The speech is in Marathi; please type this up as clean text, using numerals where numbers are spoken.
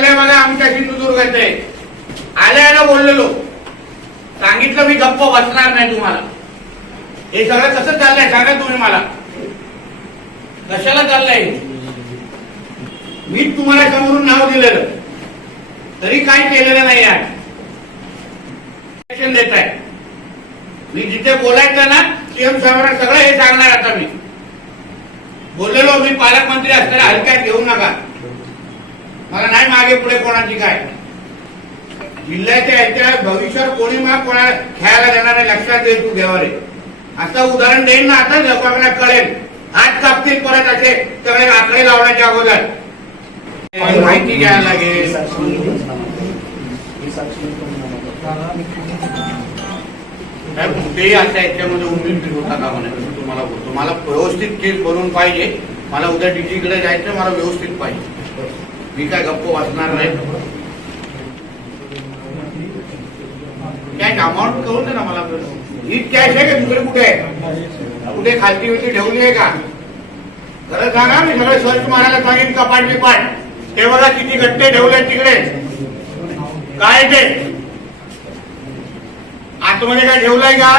चाललंय बघा आमच्या सिंधुदुर्गात आहे. आल्या बोललेलो, सांगितलं मी गप्प बसणार नाही तुम्हाला. हे सगळं कसं चाललंय सांगा तुम्ही मला, कशाला चाललंय? मी तुम्हाला समोरून नाव दिलेलं तरी काही केलेलं नाही आहे. देत आहे मी जिथे बोलायचं ना सीएम साहेबांना सगळं हे सांगणार. आता मी बोललेलो, मी पालकमंत्री असताना हलक्यात घेऊ नका. मला नाही मागे पुढे कोणाची काय. जिल्ह्याच्या याच्या भविष्यात कोणी मग कोणाला खेळायला देणार नाही, लक्षात दे तू घेवारे. असं उदाहरण देईन ना आता लोकांना कळेल. हात कापतील परत असे सगळे आकडे लावण्याच्या अगोदर. माहिती घ्यायला लागेल. कुठेही आता याच्यामध्ये उमेद होता का म्हणे तुम्हाला बोलतो. मला व्यवस्थित केस बनवून पाहिजे. मला उद्या डीजीकडे जायचं, मला व्यवस्थित पाहिजे. मी काय गप्प वाचणार नाही. कॅश अमाऊंट करून दे ना मला. हीच कॅश आहे का दुसरे कुठे आहे? कुठे खालती होती ठेवली आहे का? खरं सांगा. मी सगळं सर्च मारायला सांगेन कपाट बिपाट. ते बघा किती गट्टे ठेवले तिकडे. काय ते आतमध्ये काय ठेवलंय का?